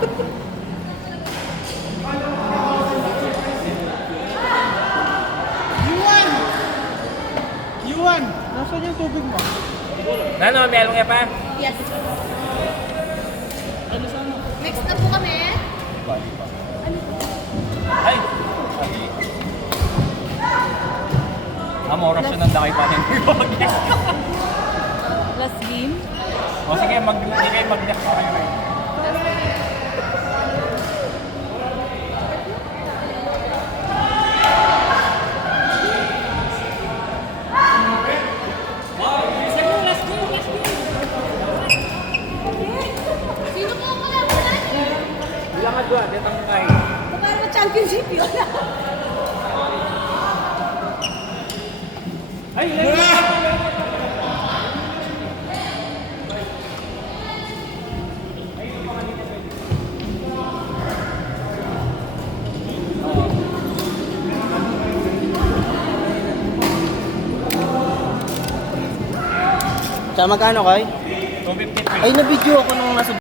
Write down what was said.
Yuan! Nasaan yung tubig mo? Ano, may along pa? Yes. Mix na po kami. Ay! Oras yun ang daki pa rin. Last game. O sige, hindi kayo mag-yak pa kayo. Sino po ang kalaban? Bilang ka doon, detang kayo. Parang championship yun. Ay, lalo! Sa magkano kay? 253. Ay, na-video ako nung nasa